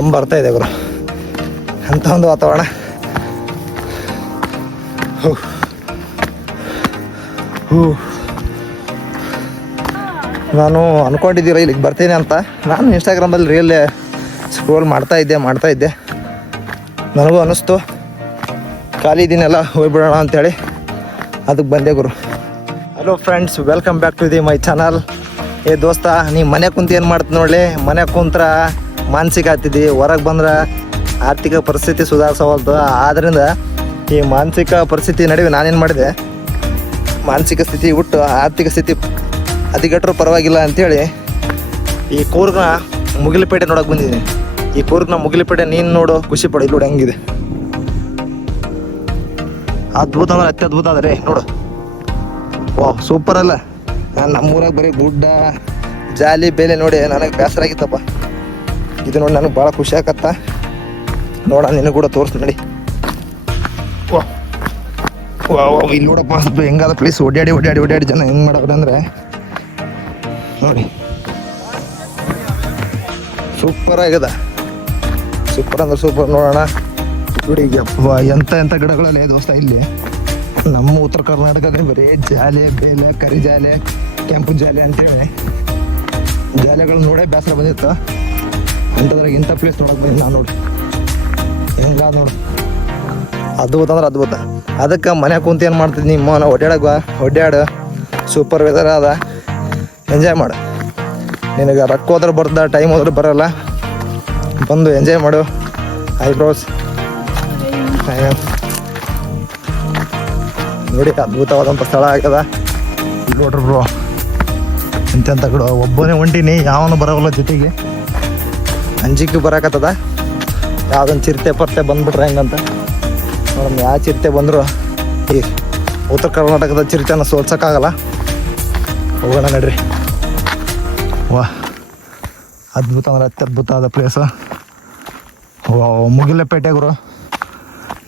ದಮ್ ಬರ್ತಾ ಇದೆ ಗುರು ಅಂಥ ಒಂದು ವಾತಾವರಣ. ನಾನು ಅಂದ್ಕೊಂಡಿದ್ದೀರ ಇಲ್ಲಿಗೆ ಬರ್ತೀನಿ ಅಂತ. ನಾನು ಇನ್ಸ್ಟಾಗ್ರಾಮಲ್ಲಿ ರೀಲ್ ಸ್ಕ್ರೋಲ್ ಮಾಡ್ತಾ ಇದ್ದೆ. ನನಗೂ ಅನ್ನಿಸ್ತು ಖಾಲಿ ಇದೀನೆಲ್ಲ ಹೋಗ್ಬಿಡೋಣ ಅಂಥೇಳಿ ಅದಕ್ಕೆ ಬಂದೆ ಗುರು. Hello friends, welcome back to the my channel. ಏ ದೋಸ್ತ, ನೀ ಮನೆ ಕುಂತು ಏನು ಮಾಡ್ತೀನಿ ನೋಡಲಿ. ಮನೆ ಕುಂತ್ರ ಮಾನಸಿಕ ಆಗ್ತಿದ್ದಿ, ಹೊರಗೆ ಬಂದ್ರೆ ಆರ್ಥಿಕ ಪರಿಸ್ಥಿತಿ ಸುಧಾರಿಸವಲ್ದು. ಆದ್ದರಿಂದ ಈ ಮಾನಸಿಕ ಪರಿಸ್ಥಿತಿ ನಡುವೆ ನಾನೇನು ಮಾಡಿದೆ, ಮಾನಸಿಕ ಸ್ಥಿತಿ ಬಿಟ್ಟು ಆರ್ಥಿಕ ಸ್ಥಿತಿ ಹದಗೆಟ್ಟರೂ ಪರವಾಗಿಲ್ಲ ಅಂಥೇಳಿ ಈ ಕೂರ್ಗ್ನ ಮುಗಿಲಪೇಟೆ ನೋಡೋಕೆ ಬಂದಿದ್ದೀನಿ. ಈ ಕೂರ್ಗ್ನ ಮುಗಿಲಪೇಟೆ ನೀನು ನೋಡು, ಖುಷಿ ಪಡು. ಇಲ್ಲಿ ನೋಡಿ ಹೆಂಗಿದೆ, ಅದ್ಭುತ ಅಂದ್ರೆ ಅತ್ಯದ್ಭುತ ಆದರೆ ನೋಡು. ವಾಹ್, ಸೂಪರ್ ಅಲ್ಲ. ನಾನು ನಮ್ಮೂರಾಗ ಬರೀ ಗುಡ್ಡ ಜಾಲಿ ಬೇಲೆ ನೋಡಿ ನನಗೆ ಬೇಸರ ಆಗಿತ್ತಪ್ಪ. ಇದು ನೋಡಿ ನನಗೆ ಭಾಳ ಖುಷಿ ಆಗತ್ತ. ನೋಡ ನಿನಗೆ ಕೂಡ ತೋರಿಸ್ತು ನೋಡಿ. ವಾಹ್ ಇಲ್ಲಿ ನೋಡಪ್ಪ, ಸ್ವಲ್ಪ ಹೆಂಗಾದ ಪ್ಲೇಸ್. ಓಡಾಡಿ ಜನ ಹೆಂಗೆ ಮಾಡವ್ರೆ ಅಂದರೆ ನೋಡಿ, ಸೂಪರ್ ಆಗ್ಯದ. ಸೂಪರ್ ಅಂದ್ರೆ ಸೂಪರ್. ನೋಡೋಣ ನೋಡಿ, ಯಪ್ಪ ಎಂಥ ಗಿಡಗಳಲ್ಲೇ ದೋಸ್ತ. ಇಲ್ಲಿ ನಮ್ಮ ಉತ್ತರ ಕರ್ನಾಟಕದಲ್ಲಿ ಬರೀ ಜಾಲೆ ಬೇಲೆ, ಕರಿ ಜಾಲೆ, ಕೆಂಪು ಜಾಲೆ ಅಂತೇಳಿ ಜಾಲೆಗಳು ನೋಡೇ ಬೇಸರ ಬಂದಿತ್ತು. ಅಂಥದ್ರಾಗ ಇಂಥ ಪ್ಲೇಸ್ ನೋಡೋಕೆ ಬಂದು ನಾನು ನೋಡಿ ಹೆಂಗಾದ ನೋಡು. ಅದ್ಭುತ ಅಂದ್ರೆ ಅದ್ಭುತ. ಅದಕ್ಕೆ ಮನೆ ಕುಂತು ಏನು ಮಾಡ್ತಿದ್ನಿ, ಮನ ಒಡ್ಯಾಡು. ಸೂಪರ್ ವೆದರ್ ಅದ, ಎಂಜಾಯ್ ಮಾಡು. ನಿನಗೆ ರೊಕ್ಕ ಹೋದ್ರೆ ಬರ್ದ, ಟೈಮ್ ಹೋದ್ರೆ ಬರೋಲ್ಲ. ಬಂದು ಎಂಜಾಯ್ ಮಾಡು. ಐಬ್ರೋಸ್ ನೋಡಿ, ಅದ್ಭುತವಾದಂಥ ಸ್ಥಳ ಆಗ್ಯದ. ನೋಡ್ರಿ ಬ್ರೋ, ಎಂತೆಂಥ ಗಿಡ. ಒಬ್ಬನೇ ಹೊಂಟೀನಿ, ಯಾವನು ಬರೋಲ್ಲ ಜೊತೆಗೆ. ಅಂಜಿಕೆ ಬರಾಕತ್ತದ. ಯಾವುದೊಂದು ಚಿರತೆ ಪರ್ತೆ ಬಂದ್ಬಿಟ್ರೆ ಹೆಂಗಂತ ನೋಡಮ್ಮ. ಯಾವ ಚಿರತೆ ಬಂದರೂ ಈ ಉತ್ತರ ಕರ್ನಾಟಕದ ಚಿರತೆನ ಸೋಲ್ಸೋಕ್ಕಾಗಲ್ಲ. ಹೋಗೋಣ ನಡ್ರಿ. ವಾಹ್, ಅದ್ಭುತ ಅಂದ್ರೆ ಅತ್ಯದ್ಭುತ ಆದ ಪ್ಲೇಸು. ಮುಗಿಲಪೇಟೆ ಗುರು.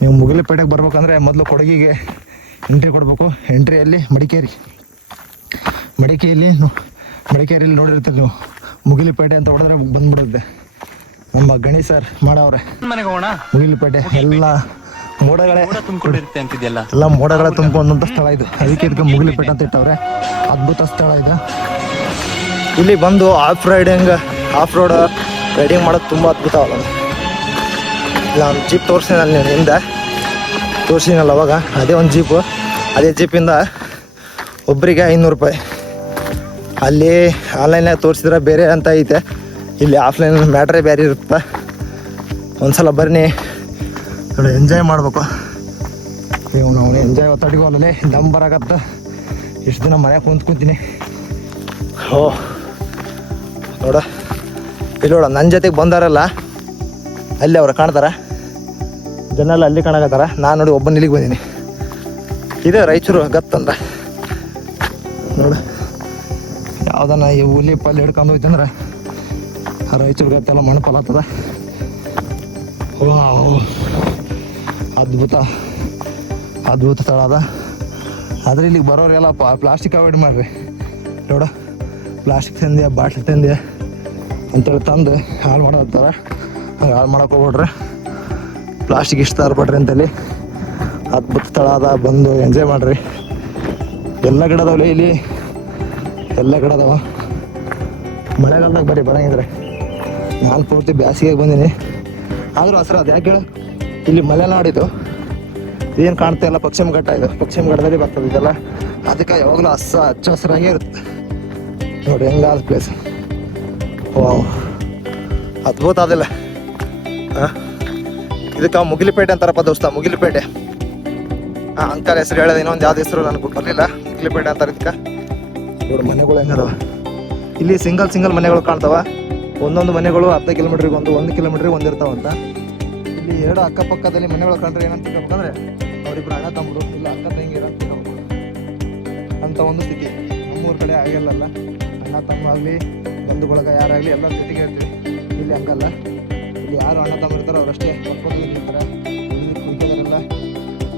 ನೀವು ಮುಗಿಲಪೇಟೆಗೆ ಬರ್ಬೇಕಂದ್ರೆ ಮೊದಲು ಕೊಡಗಿಗೆ ಎಂಟ್ರಿ ಕೊಡಬೇಕು. ಎಂಟ್ರಿಯಲ್ಲಿ ಮಡಿಕೇರಿಯಲ್ಲಿ ನೋಡಿರ್ತೀರಿ ನೀವು. ಮುಗಿಲಪೇಟೆ ಅಂತ ಹೊಡೆದ್ರೆ ಬಂದ್ಬಿಡುತ್ತೆ. ನಮ್ಮ ಗಣೇಶ್ ಸರ್ ಮಾಡವ್ರೆ ಮುಗಿಲಪೇಟೆ. ಎಲ್ಲ ಮೋಡಗಳೇ ತುಂಬಿಕೊಂಡಿರುತ್ತೆ ಅಂತಿದೆಯಲ್ಲ, ಎಲ್ಲ ಮೋಡಗಳೇ ತುಂಬಿಕೊಂಡಂಥ ಸ್ಥಳ ಇದು. ಅದಕ್ಕೆ ಇದಕ್ಕೆ ಮುಗಿಲಪೇಟೆ ಅಂತ ಇಟ್ಟವ್ರೆ. ಅದ್ಭುತ ಸ್ಥಳ ಇದು. ಇಲ್ಲಿ ಬಂದು ಆಫ್ ರೋಡ್ ರೈಡಿಂಗ್ ಮಾಡೋದು ತುಂಬ ಅದ್ಭುತ ಆಗಲ್ಲ. ಇಲ್ಲ, ಒಂದು ಜೀಪ್ ತೋರಿಸಿನಲ್ಲ ನೀನು ಹಿಂದೆ ತೋರಿಸಿನಲ್ಲ ಅವಾಗ, ಅದೇ ಒಂದು ಜೀಪು. ಅದೇ ಜೀಪಿಂದ ಒಬ್ಬರಿಗೆ 500 ರೂಪಾಯಿ. ಅಲ್ಲಿ ಆನ್ಲೈನಾಗ ತೋರಿಸಿದ್ರೆ ಬೇರೆ ಅಂತ ಐತೆ, ಇಲ್ಲಿ ಆಫ್ಲೈನ್ ಮ್ಯಾಟ್ರೇ ಬೇರೆ ಇರುತ್ತೆ. ಒಂದ್ಸಲ ಬನ್ನಿ ನೋಡಿ, ಎಂಜಾಯ್ ಮಾಡ್ಬೇಕು. ನಾವು ಎಂಜಾಯ್ ಒತ್ತಡಿಗೋಲ್ಲೇ ದಮ್ ಬರಾಕತ್ತ. ಇಷ್ಟು ದಿನ ಮನೆಗೆ ಕುಂತ್ಕೊತೀನಿ. ನೋಡ ಇಲ್ಲಿ ನೋಡ, ನನ್ನ ಜೊತೆಗೆ ಬಂದಾರಲ್ಲ ಅಲ್ಲಿ ಅವ್ರು ಕಾಣ್ತಾರ, ಜನ ಎಲ್ಲ ಅಲ್ಲಿ ಕಾಣಕತ್ತಾರ. ನಾನು ನೋಡಿ ಒಬ್ಬನ ಇಲ್ಲಿಗೆ ಬಂದೀನಿ. ಇದೆ ರಾಯಚೂರು ಗತ್ತಂದ ನೋಡು. ಯಾವ್ದನ್ನ ಈ ಹುಲಿ ಪಲ್ಲಿ ಹಿಡ್ಕೊಂಡು ಹೋಯ್ತಂದ್ರೆ ರಾಯಚೂರು ಗತ್ತೆಲ್ಲ ಮಣ್ಪಾಲತ್ತದ. ಅದ್ಭುತ ಸ್ಥಳ ಅದ. ಆದರೆ ಇಲ್ಲಿಗೆ ಬರೋರೆಲ್ಲ ಪ್ಲಾಸ್ಟಿಕ್ ಅವಾಯ್ಡ್ ಮಾಡ್ರಿ. ನೋಡ, ಪ್ಲಾಸ್ಟಿಕ್ ತಂದೆ, ಬಾಟ್ಲಿ ತಂದೆ ಅಂತೇಳಿ ತಂದು ಹಾಳು ಮಾಡತ್ತಾರ. ಹಂಗೆ ಹಾಳು ಮಾಡೋಕೆ ಹೋಗ್ಬಿಡ್ರಿ. ಪ್ಲಾಸ್ಟಿಕ್ ಇಷ್ಟ ತರಬೇಡ್ರಿ ಅಂತೇಳಿ. ಅದ್ಭುತ ಸ್ಥಳ ಅದ, ಬಂದು ಎಂಜಾಯ್ ಮಾಡಿರಿ. ಎಲ್ಲ ಗಿಡ ಅದಾವಲ್ಲಿ ಇಲ್ಲಿ, ಎಲ್ಲ ಗಿಡ ಅದಾವ. ಮಳೆಗಾಲದಾಗ ಬರ್ರಿ ಬರಂಗಿದ್ರೆ. ನಾನು ಪೂರ್ತಿ ಬೇಸಿಗೆಗೆ ಬಂದೀನಿ, ಆದರೂ ಹಸ್ರು ಅದು ಯಾಕೆ ಹೇಳು. ಇಲ್ಲಿ ಮಲೆನಾಡಿದ್ದು ಏನು ಕಾಣ್ತಾ ಇಲ್ಲ, ಪಶ್ಚಿಮ ಘಟ್ಟ ಇದು. ಪಶ್ಚಿಮ ಘಟ್ಟದಲ್ಲಿ ಬರ್ತದೆ ಇದೆಲ್ಲ. ಅದಕ್ಕೆ ಯಾವಾಗಲೂ ಹಚ್ಚ ಹಸಿರಾಗೇ ಇರುತ್ತೆ. ನೋಡಿ ಹೆಂಗಾದ ಪ್ಲೇಸ್. ವಾವ್, ಅದ್ಭುತ ಅದಿಲ್ಲ. ಇದಕ್ಕೆ ಮುಗಿಲಪೇಟೆ ಅಂತಾರಪ್ಪ ದೋಸ್ತ, ಮುಗಿಲಪೇಟೆ. ಅಂಕಲ್ ಹೆಸರು ಹೇಳೋದು, ಇನ್ನೊಂದು ಯಾವ್ದು ಹೆಸರು ನನಗೆ ಬರಲಿಲ್ಲ. ಮುಗಿಲಪೇಟೆ ಅಂತಾರೆ ಇದಕ್ಕೆ. ನೋಡಿ ಮನೆಗಳು ಹೆಂಗದಾವ ಇಲ್ಲಿ. ಸಿಂಗಲ್ ಮನೆಗಳು ಕಾಣ್ತಾವ. ಒಂದೊಂದು ಮನೆಗಳು ಅರ್ಧ ಕಿಲೋಮೀಟ್ರಿಗೆ ಒಂದು ಕಿಲೋಮೀಟ್ರಿಗೆ ಒಂದಿರ್ತಾವಂತ. ಇಲ್ಲಿ ಎರಡು ಅಕ್ಕಪಕ್ಕದಲ್ಲಿ ಮನೆಗಳು ಕಂಡ್ರೆ ಏನಂತ ತಿಳ್ಕೊಬೇಕಂದ್ರೆ ಅವರಿಬ್ರು ಅಣ್ಣ ತಮ್ಮರು, ಇಲ್ಲ ಅಕ್ಕ ತಂಗಿರ ಅಂತ ತಿಳ್ಕೊಬೇಕು ಅಂತ ಒಂದು ಸ್ಥಿತಿ. ನಮ್ಮೂರ ಕಡೆ ಆಗಿಲ್ಲಲ್ಲ, ಅಣ್ಣ ತಮ್ಮ ಆಗಲಿ ಬಂಧು ಬಳಗ ಯಾರಾಗಲಿ ಎಲ್ಲ ಜೊತೆಗೆ ಇರ್ತೀವಿ. ಇಲ್ಲಿ ಹಂಗಲ್ಲ. ಇಲ್ಲಿ ಯಾರು ಅಣ್ಣ ತಮ್ಮ ಇರ್ತಾರೋ ಅವರಷ್ಟೇ ಪಕ್ಕದಲ್ಲಿ ಇರ್ತಾರೆ. ಉಳಿದವರೆಲ್ಲ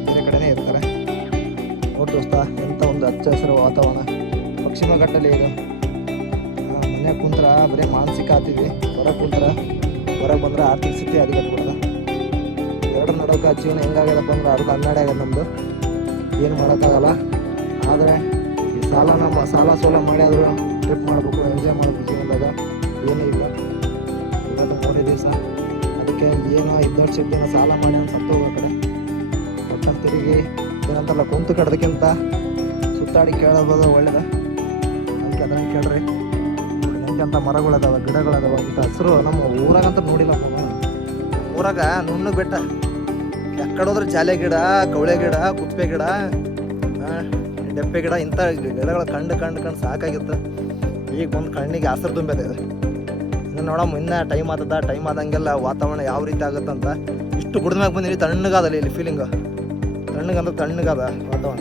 ಬೇರೆ ಕಡೆನೇ ಇರ್ತಾರೆ. ನೋಡಿ ದೋಸ್ತ, ಎಂಥ ಒಂದು ಹಚ್ಚ ಹಸಿರು ವಾತಾವರಣ. ಪಶ್ಚಿಮ ಘಟ್ಟದಲ್ಲಿ ಇದು. ಮನೆ ಕುಂತ್ರ ಬರೀ ಮಾನಸಿಕ ಆಗ್ತಿದ್ವಿ, ಹೊರ ಕುಂತ್ರ ಹೊರಗೆ ಬಂದ್ರೆ ಆರ್ಥಿಕ ಸ್ಥಿತಿ ಹದಗೆಟ್ಬಿಡದ. ಎರಡರ ನಡುವೆ ಜೀವನ ಹೆಂಗಾಗ್ಯದಪ್ಪ ಅಂದ್ರೆ ಅರ್ಧ ಹನ್ನೆರಡು ಆಗ್ಯದ ನಮ್ಮದು. ಏನು ಮಾಡೋಕ್ಕಾಗಲ್ಲ. ಆದರೆ ಈ ಸಾಲ ಸೋಲ ಮಾಡಿ ಆದರೂ ಟ್ರಿಪ್ ಮಾಡಬೇಕು, ಎಂಜಾಯ್ ಮಾಡಬೇಕು ಜೀವನದಾಗ. ಏನೂ ಇಲ್ಲ ಇವತ್ತು 3 ದಿವಸ. ಅದಕ್ಕೆ ಏನೋ 2 ಶೆಟ್ಟಿನ ಸಾಲ ಮಾಡಿ ಅಂತ ಸತ್ತೋಗೋ ಕಡೆ ಒಟ್ಟಂತ ತಿರುಗಿ ಏನಂತಲ್ಲ ಕುಂತು ಕಡ್ದಕ್ಕಿಂತ ಸುತ್ತಾಡಿ ಕೇಳೋದು ಒಳ್ಳೇದ. ಅದಕ್ಕೆ ಅದನ್ನು ಕೇಳ್ರಿ. ಎಂತೆಂಥ ಮರಗಳದಾವ, ಗಿಡಗಳದಾವ ಅಂತ ಹಸಿರು ನಮ್ಮ ಊರಾಗಂತ ನೋಡಿಲ್ಲ. ಊರಾಗ ನುಣ್ಣು ಬೆಟ್ಟ, ಎಕ್ಕಡೆ ಹೋದ್ರೆ ಜಾಲೆ ಗಿಡ, ಕವಳೆ ಗಿಡ, ಕುಪ್ಪೆ ಗಿಡ, ಡೆಪ್ಪೆ ಗಿಡ, ಇಂಥ ಗಿಡಗಳು ಕಂಡು ಸಾಕಾಗಿತ್ತು. ಈಗ ಒಂದು ಕಣ್ಣಿಗೆ ಹಸಿರು ತುಂಬಿದೆ. ಇನ್ನು ನೋಡಮ್ಮ ಇನ್ನೂ ಟೈಮ್ ಆದಂಗೆಲ್ಲ ವಾತಾವರಣ ಯಾವ ರೀತಿ ಆಗುತ್ತಂತ. ಇಷ್ಟು ಗುಡ್ದ ಮ್ಯಾಗ ಬಂದಿರಿ, ತಣ್ಣಗಾದಲ್ಲಿ ಇಲ್ಲಿ ಫೀಲಿಂಗು. ತಣ್ಣಗಾದ ವಾತಾವರಣ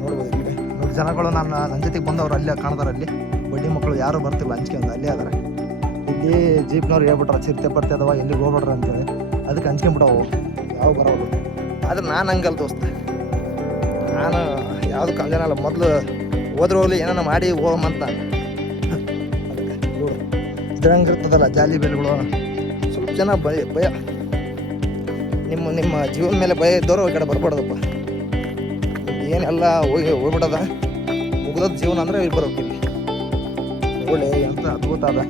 ನೋಡ್ಬೋದು. ಇಲ್ಲಿ ನೋಡಿ ಜನಗಳು ನನ್ನ ಜೊತೆಗೆ ಬಂದವ್ರು ಅಲ್ಲೇ ಕಾಣ್ತಾರೆ. ಅಲ್ಲಿ ಬಡ್ಡಿ ಮಕ್ಕಳು ಯಾರು ಬರ್ತಿಲ್ಲ, ಹಂಚ್ಕೆ ಅಂತ ಅಲ್ಲೇ ಅದಾರೆ. ಇಲ್ಲಿ ಜೀಪ್ನವ್ರು ಹೇಳ್ಬಿಟ್ರ ಚಿರತೆ ಬರ್ತದವ, ಎಲ್ಲಿಗೆ ಹೋಗ್ಬಿಡ್ರ ಅಂತೇಳಿ. ಅದಕ್ಕೆ ಹಂಚ್ಕೊಂಡ್ಬಿಟ್ಟವು, ಯಾವ ಬರೋದು. ಆದ್ರೆ ನಾನು ಹಂಗಲ್ಲ ದೋಸ್ತ, ನಾನು ಯಾವುದು ಕಲ್ಯಾಣಲ್ಲ. ಮೊದಲು ಹೋದ್ರೆ ಹೋಗ್ಲಿ ಏನಾನ ಮಾಡಿ ಹೋಗಂತ ಇದ್ರಂಗಿರ್ತದಲ್ಲ ಜಾಲಿ ಬೆಲೆಗಳು. ಸ್ವಲ್ಪ ಜನ ಭಯ ನಿಮ್ಮ ಜೀವನ ಮೇಲೆ ಭಯ ಇದ್ದವರು ಈ ಕಡೆ ಬರ್ಬಾರ್ದಪ್ಪ. ಏನೆಲ್ಲ ಹೋಗ್ಬಿಡದ ಮುಗ್ದದ ಜೀವನ ಅಂದರೆ ಇಲ್ಲಿ ಬರೋಕ್ಕಿಲ್ಲ. ಒಳ್ಳೆ ಎಂತ ಅದ್ಭುತ ಅದ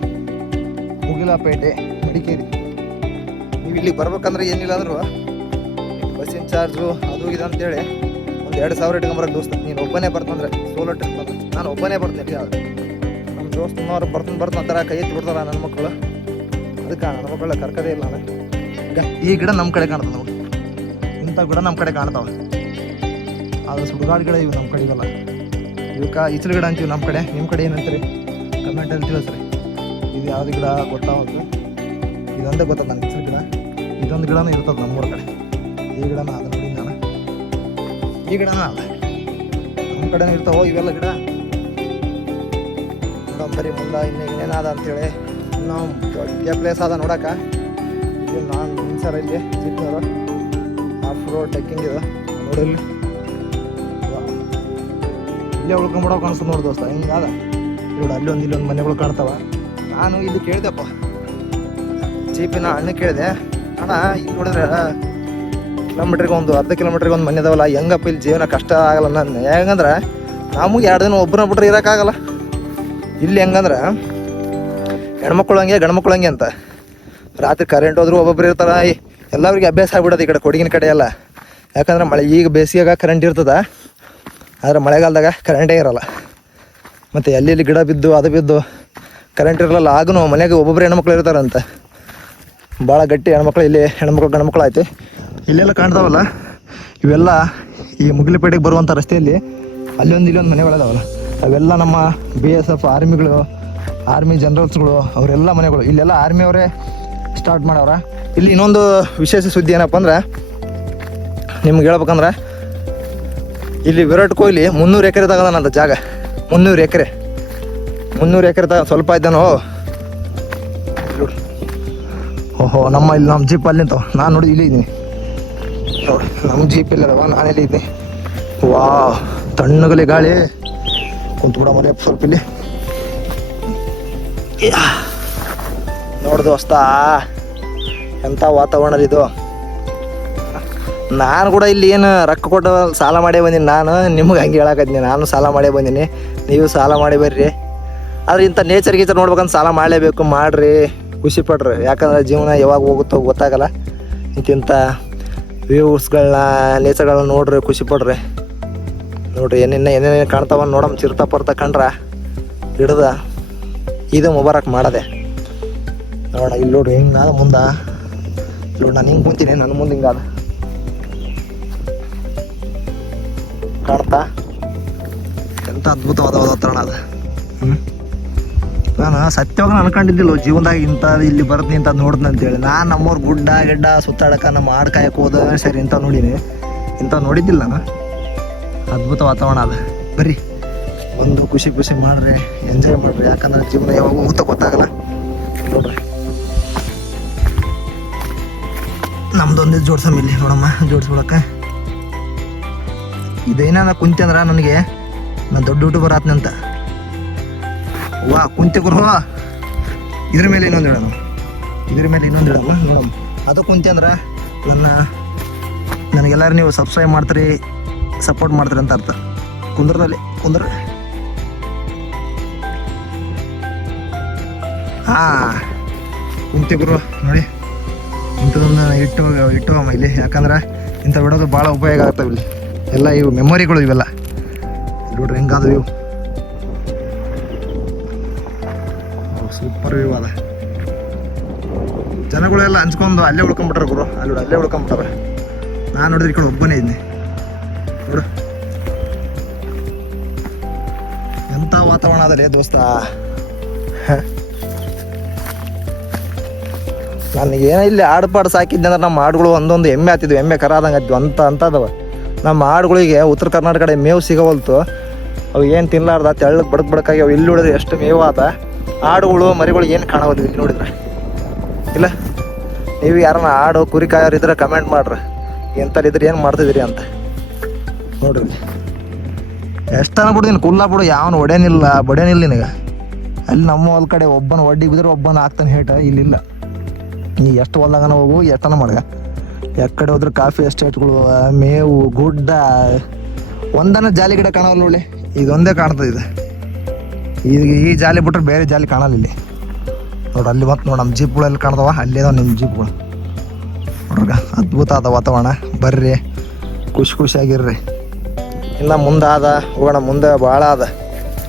ಮುಗಿಲಪೇಟೆ, ಮಡಿಕೇರಿ. ನೀವು ಇಲ್ಲಿಗೆ ಬರ್ಬೇಕಂದ್ರೆ ಏನಿಲ್ಲ ಅಂದ್ರು ಬಸ್ಸಿನ ಚಾರ್ಜು ಅದು ಇದು ಅಂತೇಳಿ 2,000 ಇಟ್ಕೊಂಬರಕ್ಕೆ ದೋಸ್ತ. ನೀನು ಒಬ್ಬನೇ ಬರ್ತಂದ್ರೆ ಸೋಲೋ ಟ್ರಿಪ್ ಅಂತ. ನಾನು ಒಬ್ಬನೇ ಬರ್ತೀನಿ. ಯಾವ್ದು ನಮ್ಮ ದೋಸ್ತನವ್ರು ಬರ್ತಾನೆ ಕೈ ಎತ್ತಿ ಬಿಡ್ತಾರ ನನ್ನ ಮಕ್ಕಳು. ಅದಕ್ಕೆ ನನ್ನ ಮಕ್ಕಳ ಕರ್ಕದೇ ಇಲ್ಲ ನಾನು. ಈ ಗಿಡ ನಮ್ಮ ಕಡೆ ಕಾಣ್ತದೆ ನೋಡಿ, ಇಂಥ ಗಿಡ ನಮ್ಮ ಕಡೆ ಕಾಣ್ತಾವ. ಅದು ಸುಡುಗಾಡು ಗಿಡ ಇವು ನಮ್ಮ ಕಡೆ ಇವೆಲ್ಲ. ಇವಕ್ಕೆ ಈಚಲು ಗಿಡ ಅಂತೀವಿ ನಮ್ಮ ಕಡೆ. ನಿಮ್ಮ ಕಡೆ ಏನಂತೀರಿ ಕಮೆಂಟಲ್ಲಿ ತಿಳಿಸ್ರಿ. ಇದು ಯಾವ್ದು ಗಿಡ ಗೊತ್ತಾಗುತ್ತೆ. ಇದೊಂದೇ ಗೊತ್ತದ ನನಗೆ ಈಚಲು ಗಿಡ. ಇದೊಂದು ಗಿಡನೂ ಇರ್ತದೆ ನಮ್ಮೂರ ಕಡೆ. ಈ ಗಿಡನ ಅದು ನೋಡಿ ನಾನು, ಈ ಗಿಡನ ಅಲ್ಲ ನಮ್ಮ ಕಡೆನೂ ಇರ್ತಾವೋ ಇವೆಲ್ಲ ಗಿಡ. ಬರೀ ಮುಂದೆ ಇನ್ನೇನಾದ ಅಂತೇಳಿ ನಾವು ದೊಡ್ಡ ಪ್ಲೇಸ್ ಅದ ನೋಡೋಕೆ. ಇಲ್ಲಿ ನಾನು ನಿನ್ಸರ ಇಲ್ಲಿ ಜೀಪ್ನವರು ಆಫ್ ರೋಡ್ ಟ್ರೆಕ್ಕಿಂಗ್ ಇದು ನೋಡಲ್ಲಿ. ಇಲ್ಲೇ ಉಳ್ಕೊಂಬಿಡೋ ಕಾಣಿಸ್ತದೆ ನೋಡಿ ದೋಸ್ತ. ಹಿಂಗಾದ ನೋಡಿ, ಅಲ್ಲೊಂದು ಇಲ್ಲೊಂದು ಮನೆಗಳು ಕಾಣ್ತಾವ. ನಾನು ಇಲ್ಲಿ ಕೇಳಿದೆಪ್ಪ, ಜೀಪಿನ ಅಣ್ಣ ಕೇಳಿದೆ, ಅಣ್ಣ ಇಲ್ಲಿ ನೋಡಿದ್ರೆ ಕಿಲೋಮೀಟ್ರಿಗೆ ಒಂದು ಅರ್ಧ ಕಿಲೋಮೀಟ್ರಿಗೆ ಒಂದು ಮನೆ ಅದಾವಲ್ಲ, ಹೆಂಗಪ್ಪ ಇಲ್ಲಿ ಜೀವನ ಕಷ್ಟ ಆಗಲ್ಲ ನಾನು. ಹೆಂಗಂದ್ರೆ ನಮಗೆ 2 ದಿನ ಒಬ್ಬರನ್ನ ಬಿಟ್ರೆ ಇರೋಕ್ಕಾಗಲ್ಲ. ಇಲ್ಲಿ ಹೆಂಗಂದ್ರೆ ಹೆಣ್ಮಕ್ಳು ಹಂಗೆ ಗಂಡ್ಮಕ್ಳು ಹಂಗೆ ಅಂತ. ರಾತ್ರಿ ಕರೆಂಟ್ ಹೋದ್ರು ಒಬ್ಬೊಬ್ರು ಇರ್ತಾರ. ಎಲ್ಲರಿಗೆ ಅಭ್ಯಾಸ ಆಗ್ಬಿಡೋದು ಈ ಕಡೆ ಕೊಡಗಿನ ಕಡೆ ಎಲ್ಲ. ಯಾಕಂದ್ರೆ ಮಳೆ ಈಗ ಬೇಸಿಗೆಗ ಕರೆಂಟ್ ಇರ್ತದ, ಆದರೆ ಮಳೆಗಾಲದಾಗ ಕರೆಂಟೇ ಇರೋಲ್ಲ. ಮತ್ತು ಎಲ್ಲಿ ಗಿಡ ಬಿದ್ದು ಅದು ಬಿದ್ದು ಕರೆಂಟ್ ಇರಲ್ಲ. ಆಗೂ ಮನೆಗೆ ಒಬ್ಬೊಬ್ರು ಹೆಣ್ಮಕ್ಳು ಇರ್ತಾರಂತೆ, ಭಾಳ ಗಟ್ಟಿ ಹೆಣ್ಮಕ್ಳು. ಇಲ್ಲಿ ಹೆಣ್ಮಕ್ಳು ಗಂಡ್ಮಕ್ಳು ಆಯ್ತು. ಇಲ್ಲೆಲ್ಲ ಕಾಣ್ತಾವಲ್ಲ ಇವೆಲ್ಲ ಈ ಮುಗಿಲಪೇಟೆಗೆ ಬರುವಂಥ ರಸ್ತೆಯಲ್ಲಿ ಅಲ್ಲೊಂದು ಇಲ್ಲೊಂದು ಮನೆಗಳಿದಾವಲ್ಲ, ಅವೆಲ್ಲ ನಮ್ಮ BSF ಆರ್ಮಿಗಳು, ಆರ್ಮಿ ಜನರಲ್ಸ್ಗಳು, ಅವರೆಲ್ಲ ಮನೆಗಳು. ಇಲ್ಲೆಲ್ಲ ಆರ್ಮಿಯವರೇ ಸ್ಟಾರ್ಟ್ ಮಾಡವ್ರ. ಇಲ್ಲಿ ಇನ್ನೊಂದು ವಿಶೇಷ ಸುದ್ದಿ ಏನಪ್ಪ ಅಂದ್ರೆ, ನಿಮ್ಗೆ ಹೇಳ್ಬೇಕಂದ್ರೆ ಇಲ್ಲಿ ವಿರಾಟ್ ಕೊಹ್ಲಿ 300 ಎಕರೆ ತಗೋದಾನಂತ ಜಾಗ. 300 ಎಕರೆ ತಗ ಸ್ವಲ್ಪ ಇದ್ದಾನೋ. ಓಹೋ, ನಮ್ಮ ಜೀಪ್ ಅಲ್ಲಿ ನಿಂತಾವ. ನಾನು ನೋಡಿ ಇಲ್ಲಿ ಇದ್ದೀನಿ ನೋಡಿ, ನಮ್ಮ ಜೀಪ್ ಇಲ್ಲದವ, ನಾನೆಲ್ಲಿ ಇದ್ದೀನಿ. ವಾ ತಣ್ಣಗಲಿ ಗಾಳಿ. ಕುಂತು ಬಿಡ ಮನೆ ಸ್ವಲ್ಪ ಇಲ್ಲಿ. ನೋಡು ದೋಸ್ತ, ಎಂಥ ವಾತಾವರಣ ಇದು. ನಾನು ಕೂಡ ಇಲ್ಲಿ ಏನು ರೊಕ್ಕ ಕೊಟ್ಟು ಸಾಲ ಮಾಡೇ ಬಂದೀನಿ. ನಾನು ನಿಮ್ಗೆ ಹಂಗೆ ಹೇಳಕತ್ತೀನಿ, ನಾನು ಸಾಲ ಮಾಡೇ ಬಂದೀನಿ, ನೀವು ಸಾಲ ಮಾಡಿ ಬರ್ರಿ. ಆದರೆ ಇಂಥ ನೇಚರ್ ಗೀಚರ್ ನೋಡ್ಬೇಕಂತ ಸಾಲ ಮಾಡಲೇಬೇಕು. ಮಾಡಿರಿ, ಖುಷಿ ಪಡ್ರಿ. ಯಾಕಂದ್ರೆ ಜೀವನ ಯಾವಾಗ ಹೋಗುತ್ತೋ ಗೊತ್ತಾಗಲ್ಲ. ಇಂತಿಂಥ ವ್ಯೂಸ್ಗಳನ್ನ, ನೇಚರ್ಗಳನ್ನ ನೋಡ್ರಿ, ಖುಷಿ ಪಡ್ರಿ. ನೋಡ್ರಿ ಏನೇನು ಕಾಣ್ತಾವ ನೋಡಮ್ಮ. ಚಿರ್ತಾ ಕಂಡ್ರೆ ಹಿಡ್ದ ಇದು ಮುಬಾರಕ್ ಮಾಡದೆ ನೋಡ. ಇಲ್ಲಿ ನೋಡ್ರಿ ಹಿಂಗಾದ ಮುಂದೆ. ನೋಡಿ ನಾನು ಹಿಂಗೆ ಕುಂತೀನಿ, ನನ್ನ ಮುಂದೆ ಹಿಂಗಾದ ಕಾಣ್ತಾ. ಎಂಥ ಅದ್ಭುತವಾದ ವಾತಾವರಣ ಅದು. ನಾನು ಸತ್ಯವಾಗಿ ಅನ್ಕೊಂಡಿದ್ದಿಲ್ಲ ಜೀವನದಾಗ ಇಂಥದ್ದು ಇಲ್ಲಿ ಬರ್ತೀನಿ ಇಂಥದ್ದು ನೋಡ್ತೀನಿ ಅಂತೇಳಿ. ನಾನು ನಮ್ಮವ್ರು ಗುಡ್ಡ ಗಿಡ್ಡ ಸುತ್ತಾಡಕ್ಕೆ, ನಮ್ಮ ಆಡ್ ಕಾಯಕ್ಕೆ ಹೋದ ಸರಿ ಇಂಥ ನೋಡೀನಿ, ಇಂಥ ನೋಡಿದ್ದಿಲ್ಲ ನಾನು. ಅದ್ಭುತ ವಾತಾವರಣ ಅದು. ಬರ್ರಿ ಒಂದು ಖುಷಿ ಮಾಡ್ರಿ, ಎಂಜಾಯ್ ಮಾಡ್ರಿ. ಯಾಕಂದ್ರೆ ಜೀವನ ಯಾವಾಗ ಹೋಗುತ್ತಾ ಗೊತ್ತಾಗಲ್ಲ. ನೋಡ್ರಿ ನಮ್ದೊಂದು ಜೋಡ್ಸಮ್ ಇಲ್ಲಿ ನೋಡಮ್ಮ, ಜೋಡಿಸ್ಬಿಡಕ್ಕೆ. ಇದೇನ ಕುಂತಿ ಅಂದ್ರೆ ನನಗೆ ನಾನು ದೊಡ್ಡ ಯೂಟ್ಯೂಬರ್ ಆತ್ನಿ ಅಂತ. ವಾ ಕುಂತಿ ಗುರು, ಇದ್ರ ಮೇಲೆ ಇನ್ನೊಂದು ಹೇಳೋಣ. ಇದ್ರ ಮೇಲೆ ಇನ್ನೊಂದು ಹೇಳಲ್ಲ ನೋಡಮ್ಮ. ಅದು ಕುಂತೆ ಅಂದ್ರೆ ನನಗೆಲ್ಲರೂ ನೀವು ಸಬ್ಸ್ಕ್ರೈಬ್ ಮಾಡ್ತೀರಿ, ಸಪೋರ್ಟ್ ಮಾಡ್ತೀರಿ ಅಂತ ಅರ್ಥ. ಕುಂದ್ರದಲ್ಲಿ ಕುಂದ್ರ. ಹಾಂ ಕುಂತಿಬ್ರು ನೋಡಿ, ಇಂಥದೊಂದು ಇಟ್ಟು ಇಲ್ಲಿ, ಯಾಕಂದ್ರೆ ಇಂಥ ಬಿಡೋದು ಭಾಳ ಉಪಯೋಗ ಆಗ್ತವೆ ಇಲ್ಲಿ ಎಲ್ಲ. ಇವು ಮೆಮೊರಿಗಳು ಇವೆಲ್ಲ ನೋಡ್ರಿ ಹೆಂಗಾದವು ಇವು. ಸೂಪರ್ ವ್ಯೂ ಅದ. ಜನಗಳೆಲ್ಲ ಹಂಚ್ಕೊಂಡು ಅಲ್ಲೇ ಉಳ್ಕೊಂಬಿಟ್ರೆ ಗುರು, ಅಲ್ಲೇ ಉಳ್ಕೊಂಬಿಟ್ಟಾರೆ. ನಾನು ನೋಡಿದ್ರೆ ಈ ಕಡೆ ಒಬ್ಬನೇ ಇದ್ದೀನಿ ನೋಡು. ಎಂಥ ವಾತಾವರಣ ಅದರೇ ದೋಸ್ತ. ನನಗೆ ಏನೋ ಇಲ್ಲಿ ಆಡು ಪಾಡು ಸಾಕಿದ್ದೆ ಅಂದ್ರೆ ನಮ್ಮ ಆಡುಗಳು ಒಂದೊಂದು ಎಮ್ಮೆ ಆಗ್ತಿದ್ವು, ಎಮ್ಮೆ ಕರ ಆದಂಗೆ ಆಗ್ತಿದ್ವು ಅಂತದವ. ನಮ್ಮ ಆಡುಗಳಿಗೆ ಉತ್ತರ ಕರ್ನಾಟಕ ಕಡೆ ಮೇವು ಸಿಗೋವಲ್ತು. ಅವು ಏನು ತಿನ್ನಲಾರ್ದ ತೆಳ್ಳಗೆ ಬಡಕಾಗಿ ಅವು ಇಲ್ಲಿ ನೋಡಿದ್ರೆ ಎಷ್ಟು ಮೇವು ಆದ. ಆಡುಗಳು ಮರಿಗಳು ಏನು ಕಾಣೋದು ಇಲ್ಲಿ ನೋಡಿದ್ರೆ ಇಲ್ಲ. ನೀವು ಯಾರನ್ನ ಆಡು ಕುರಿ ಕಾಯೋರು ಇದ್ರೆ ಕಮೆಂಟ್ ಮಾಡ್ರಿ, ಎಂಥಲ್ಲಿದ್ರೆ ಏನು ಮಾಡ್ತಿದ್ದೀರಿ ಅಂತ ನೋಡ್ರಿ. ಎಷ್ಟು ಅನ್ಬಿಡ್ತೀನಿ ಕುಲ್ಲ ಬಿಡು, ಯಾವನು ಬಡಿಯನಿಲ್ಲ ನಿನಗೆ. ಅಲ್ಲಿ ನಮ್ಮ ಹೊಲ ಕಡೆ ಒಬ್ಬನ ಒಡ್ಡಿಗೆ ಬಿದ್ರೆ ಒಬ್ಬನ ಆಗ್ತಾನೆ ಹೇಟ. ಇಲ್ಲಿಲ್ಲ, ನೀ ಎಷ್ಟು ಹೊಲ್ದಾಗನ ಹೋಗು, ಎಷ್ಟನ ಮಾಡ್ಗ. ಎಕ್ಕಡೆ ಹೋದ್ರೆ ಕಾಫಿ ಎಸ್ಟೇಟ್ಗಳು, ಮೇವು, ಗುಡ್ಡ, ಒಂದನ ಜಾಲಿ ಗಿಡ ಕಾಣಲ್ಲ ಒಳ್ಳೆ. ಇದೊಂದೇ ಕಾಣ್ತದೆ ಇದು. ಈ ಜಾಲಿ ಬಿಟ್ರೆ ಬೇರೆ ಜಾಲಿ ಕಾಣಲ್ಲ ಇಲ್ಲಿ ನೋಡ್ರಿ. ಅಲ್ಲಿ ಮತ್ತೆ ನೋಡಿ ನಮ್ಮ ಜೀಪ್ಗಳೆಲ್ಲ ಕಾಣ್ತಾವ, ಅಲ್ಲೇ ಅದಾವ ನಿಮ್ಮ ಜೀಪ್ಗಳು ನೋಡ್ರಗ. ಅದ್ಭುತ ಆದ ವಾತಾವರಣ. ಬರ್ರಿ ಖುಷಿಯಾಗಿರ್ರಿ. ಇನ್ನು ಮುಂದೆ ಹೋಗೋಣ, ಮುಂದೆ ಭಾಳ ಅದ.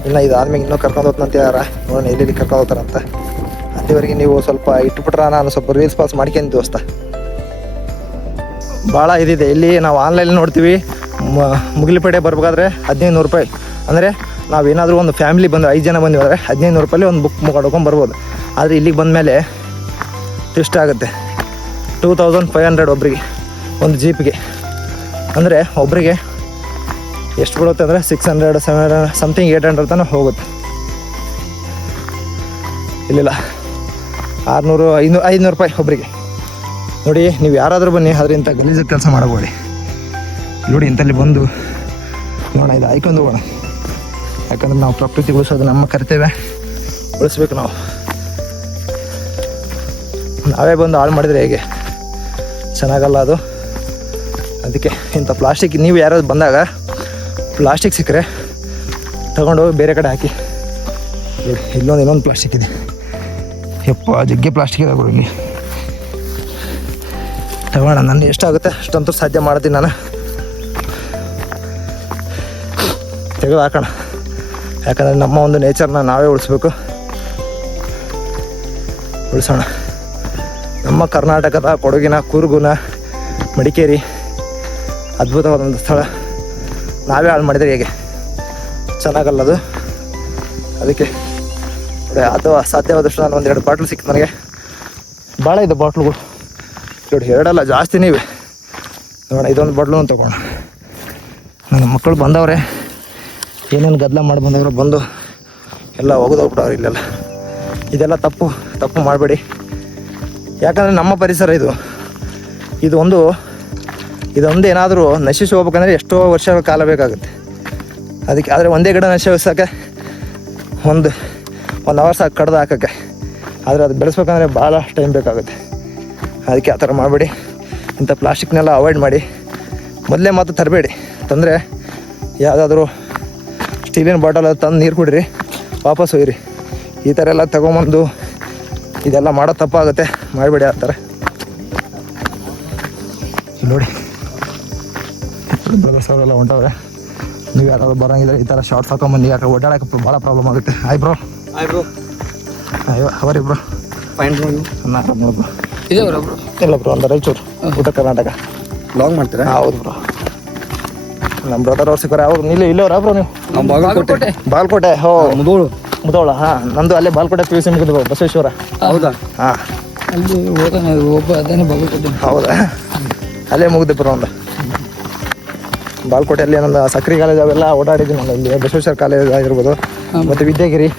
ಇನ್ನು ಇದಾದ್ಮೇಲೆ ಇನ್ನೂ ಕರ್ಕೊಂಡು ಹೋಗ್ತಂತ ಯಾರ ನೋಡೋಣ ಎಲ್ಲಿ ಕರ್ಕೊಂಡು ಹೋಗ್ತಾರಂತ. ಅಲ್ಲಿವರೆಗೆ ನೀವು ಸ್ವಲ್ಪ ಇಟ್ಬಿಟ್ರೆ ನಾನು ಸ್ವಲ್ಪ ರೀಲ್ಸ್ ಪಾಸ್ ಮಾಡ್ಕೊಂಡು ದೋಸ್ತ. ಭಾಳ ಇದಿದೆ ಇಲ್ಲಿ. ನಾವು ಆನ್ಲೈನ್ ನೋಡ್ತೀವಿ, ಮುಗಿಲಿಪೇಟೆ ಬರ್ಬೇಕಾದ್ರೆ 1500 ರೂಪಾಯಿ. ಅಂದರೆ ನಾವೇನಾದರೂ ಒಂದು ಫ್ಯಾಮಿಲಿ ಬಂದು 5 ಜನ ಬಂದಿದ್ದಾರೆ 1500 ರೂಪಾಯಲ್ಲಿ ಒಂದು ಬುಕ್ ಮಾಡ್ಕೊಂಡು ಬರ್ಬೋದು. ಆದರೆ ಇಲ್ಲಿಗೆ ಬಂದಮೇಲೆ ಎಷ್ಟಾಗುತ್ತೆ? 2500 ಒಬ್ಬರಿಗೆ ಒಂದು ಜೀಪಿಗೆ. ಅಂದರೆ ಒಬ್ಬರಿಗೆ ಎಷ್ಟು ಬರುತ್ತೆ ಅಂದರೆ 600 700 ಸಮಥಿಂಗ್ 800 ತನಕ ಹೋಗುತ್ತೆ. ಇಲ್ಲಿಲ್ಲ 600 500 ರೂಪಾಯಿ ಒಬ್ಬರಿಗೆ. ನೋಡಿ ನೀವು ಯಾರಾದರೂ ಬನ್ನಿ, ಆದರೆ ಇಂಥ ಗಲೀಜು ಕೆಲಸ ಮಾಡಬೇಡಿ ನೋಡಿ. ಇಂಥಲ್ಲಿ ಬಂದು ನೋಡೋಣ, ಇದು ಆಯ್ಕೊಂಡು ಹೋಗೋಣ. ಯಾಕಂದ್ರೆ ನಾವು ಪ್ರಕೃತಿ ಉಳಿಸೋದು ನಮ್ಮ ಕರ್ತವ್ಯ, ಉಳಿಸ್ಬೇಕು ನಾವು. ನಾವೇ ಬಂದು ಹಾಳು ಮಾಡಿದರೆ ಹೇಗೆ? ಚೆನ್ನಾಗಲ್ಲ ಅದು. ಅದಕ್ಕೆ ಇಂಥ ಪ್ಲಾಸ್ಟಿಕ್, ನೀವು ಯಾರಾದ್ರು ಬಂದಾಗ ಪ್ಲಾಸ್ಟಿಕ್ ಸಿಕ್ಕರೆ ತಗೊಂಡೋಗಿ ಬೇರೆ ಕಡೆ ಹಾಕಿ. ಇನ್ನೊಂದು ಪ್ಲಾಸ್ಟಿಕ್ ಇದೆ, ಯಪ್ಪ ಜಗ್ಗಿ ಪ್ಲಾಸ್ಟಿಕ್ ಇದೆ ಬಿಡು. ಇಲ್ಲಿ ತಗೋಣ, ನನ್ನ ಎಷ್ಟಾಗುತ್ತೆ ಅಷ್ಟಂತೂ ಸಾಧ್ಯ ಮಾಡ್ತೀನಿ ನಾನು. ತೆಗೆದು ಹಾಕೋಣ, ಯಾಕಂದರೆ ನಮ್ಮ ಒಂದು ನೇಚರ್ನ ನಾವೇ ಉಳಿಸೋಣ. ನಮ್ಮ ಕರ್ನಾಟಕದ ಕೊಡಗಿನ ಕೂರ್ಗುನ ಮಡಿಕೇರಿ ಅದ್ಭುತವಾದಂಥ ಸ್ಥಳ. ನಾವೇ ಹಾಳು ಮಾಡಿದರೆ ಹೇಗೆ? ಚೆನ್ನಾಗಲ್ಲದು. ಅದಕ್ಕೆ ಅದು ಸಾಧ್ಯವಾದಷ್ಟು ನಾನು 1-2 ಬಾಟ್ಲು ಸಿಕ್ತು ನನಗೆ. ಭಾಳ ಇದೆ ಬಾಟ್ಲುಗಳು ನೋಡಿ, 2 ಅಲ್ಲ ಜಾಸ್ತಿ ನೀವೇ ನೋಡೋಣ. ಇದೊಂದು ಬಾಟ್ಲು ತಗೋಣ. ನನ್ನ ಮಕ್ಕಳು ಬಂದವ್ರೆ, ಏನೇನು ಗದ್ದಲ ಮಾಡಿ ಬಂದವರು ಬಂದು ಎಲ್ಲ ಹೋಗೋದವ್ರು ಇಲ್ಲೆಲ್ಲ. ಇದೆಲ್ಲ ತಪ್ಪು ಮಾಡಬೇಡಿ. ಯಾಕಂದರೆ ನಮ್ಮ ಪರಿಸರ ಇದೊಂದು ಏನಾದರೂ ನಶಿಸಿ ಹೋಗ್ಬೇಕಂದ್ರೆ ಎಷ್ಟೋ ವರ್ಷಗಳ ಕಾಲ ಬೇಕಾಗುತ್ತೆ ಅದಕ್ಕೆ. ಆದರೆ ಒಂದೇ ಗಿಡ ನಶಿಸೋಕ್ಕೆ ಒಂದು ಅವರ್ ಸಾಕು ಕಡ್ದು ಹಾಕೋಕ್ಕೆ. ಆದರೆ ಅದು ಬೆಳೆಸ್ಬೇಕಂದ್ರೆ ಭಾಳ ಟೈಮ್ ಬೇಕಾಗುತ್ತೆ. ಅದಕ್ಕೆ ಆ ಥರ ಮಾಡಬೇಡಿ. ಇಂಥ ಪ್ಲಾಸ್ಟಿಕ್ನೆಲ್ಲ ಅವಾಯ್ಡ್ ಮಾಡಿ. ಮೊದಲೇ ಮಾತು ತರಬೇಡಿ. ತಂದರೆ ಯಾವುದಾದ್ರೂ ಸ್ಟೀಲಿನ ಬಾಟಲ್ ತಂದು ನೀರು ಕುಡಿರಿ, ವಾಪಸ್ ಒಯ್ಯಿರಿ. ಈ ಥರ ಎಲ್ಲ ತಗೊಂಬಂದು ಇದೆಲ್ಲ ಮಾಡೋ ತಪ್ಪಾಗುತ್ತೆ, ಮಾಡಬೇಡಿ ಆ ಥರ. ನೋಡಿ ಬ್ರದರ್ಸ್ ಅವರೆಲ್ಲ ಹೊಂಟವ್ರೆ. ನೀವು ಯಾರಾದ್ರು ಬರೋಂಗಿದ್ರೆ ಈ ಥರ ಶಾರ್ಟ್ಸ್ ಹಾಕೊಂಬಂದು, ಯಾಕೆ ಓಡಾಡೋಕೆ ಭಾಳ ಪ್ರಾಬ್ಲಮ್ ಆಗುತ್ತೆ. ಆಯ್ ಬ್ರೋ ಅಯ್ಯೋ ಅವರಿ ಬ್ರೋ ಫೈನ್ ಬ್ರೋ. ನಾನು ಆರಾಮ್ ಬ್ರೋ. ಇದೆ ಬ್ರೋ ಇಲ್ಲ ಬ್ರೋ, ಒಂದು ರಾಯಚೂರು, ಉತ್ತರ ಕರ್ನಾಟಕ. ಬ್ಲಾಗ್ ಮಾಡ್ತೀರಾ? ಹೌದು ಬ್ರೋ. ನಮ್ಮ ಬ್ರದರ್ ಅವ್ರು ಸಿಕ್ಕರೆ ಅವ್ರು ಇಲ್ಲವ್ರ ಬ್ರೋ? ನೀವು ನಮ್ಮ ಬಾಗಲಕೋಟೆ. ಹೋ ಮುದೋಳ. ಹಾಂ, ನಂದು ಅಲ್ಲೇ ಬಾಗಲಕೋಟೆ PUC ಮುಗಿದು ಬಸವೇಶ್ವರ. ಹೌದಾ? ಹಾಂ, ಅಲ್ಲಿ ಒಬ್ಬ ಅದೇನೆ ಬಾಗಲಕೋಟೆ. ಹೌದಾ? ಅಲ್ಲೇ ಮುಗಿದು ಬ್ರೋ. ಒಂದು ಬಾಗಲಕೋಟೆಯಲ್ಲಿ ಏನೊಂದು ಸಕ್ರಿ ಕಾಲೇಜ್ ಅವೆಲ್ಲ ಓಡಾಡಿದ್ದೀನಿ ನಾನು. ಇಲ್ಲಿ ಬಸವೇಶ್ವರ ಕಾಲೇಜ್ ಆಗಿರ್ಬೋದು, ಮತ್ತು ವಿದ್ಯಾಗಿರಿ.